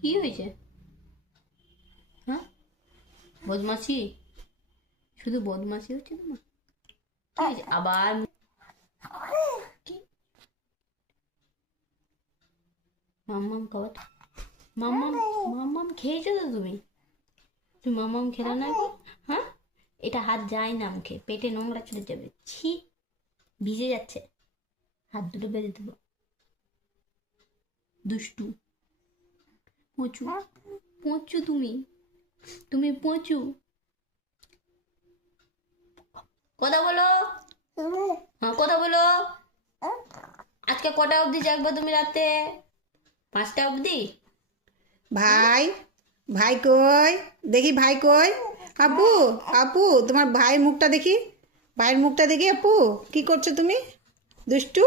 কি হয়েছে? হ্যাঁ, বদমাশি, শুধু বদমাশি হচ্ছে তোমার? কি হয়েছে আবার? কি? মাম্মাম কবার? মাম্মাম, মাম্মাম খেয়েছো তো তুমি? তুমি মাম্মাম খেলে না গো? হ্যাঁ, এটা হাত যায় না মুখে, পেটে নোংরা চলে যাবে। ছি, ভিজে যাচ্ছে, হাত দুটো বেঁধে দেবো। দুষ্টু পচু, পচু তুমি, তুমি পচু। কথা বলো, হ্যাঁ কথা বলো। আজকে কটা অবধি জাগবে তুমি রাতে? 5টা অবধি? ভাই, ভাই কই? দেখি ভাই কই? আপু, আপু তোমার ভাইয়ের মুখটা দেখি, ভাইয়ের মুখটা দেখি। আপু কি করছো তুমি? দুষ্টু।